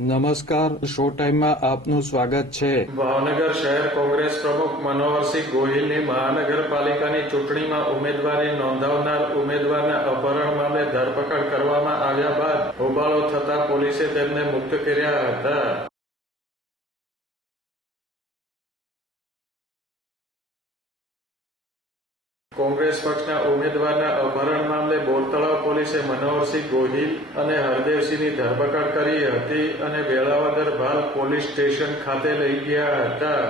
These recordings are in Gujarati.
નમસ્કાર, શો ટાઈમમાં આપનું સ્વાગત છે. ભાવનગર શહેર કોંગ્રેસ પ્રમુખ મનોહરસિંહ ગોહિલની મહાનગરપાલિકાની ચૂંટણીમાં ઉમેદવારી નોંધાવનાર ઉમેદવારના અપહરણ મામલે ધરપકડ કરવામાં આવ્યા બાદ હોબાળો થતા પોલીસે તેમને મુક્ત કર્યા હતા. કોંગ્રેસ પક્ષના ઉમેદવારના અપહરણ મામલે બોરતળાવ પોલીસે મનોહરસિંહ ગોહિલ અને હરદેવસિંહની ધરપકડ કરી હતી અને વેળાવદર ભાલ પોલીસ સ્ટેશન ખાતે લઈ ગયા હતા.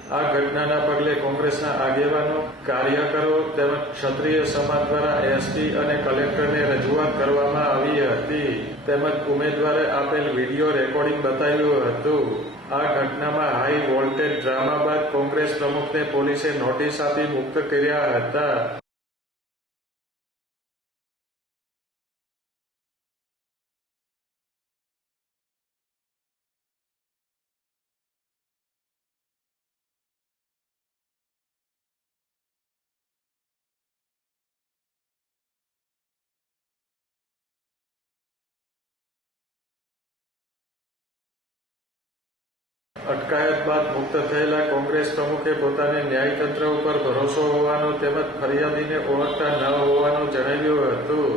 આ ઘટનાના પગલે કોંગ્રેસના આગેવાનો, કાર્યકરો તેમજ ક્ષત્રિય સમાજ દ્વારા એસપી અને કલેક્ટરને રજૂઆત કરવામાં આવી હતી. તેમજ ઉમેદવારે આપેલ વિડીયો રેકોર્ડિંગ બતાવ્યું હતું. આ ઘટનામાં હાઈ વોલ્ટેજ ડ્રામા બાદ કોંગ્રેસ પ્રમુખને પોલીસે નોટિસ આપી મુક્ત કર્યા હતા. અટકાયત બાદ મુક્ત થયેલા કોંગ્રેસ પ્રમુખે પોતાને ન્યાયતંત્ર ઉપર ભરોસો હોવાનું તેમજ ફરિયાદીને ઓળખતા ન હોવાનું જણાવ્યું હતું.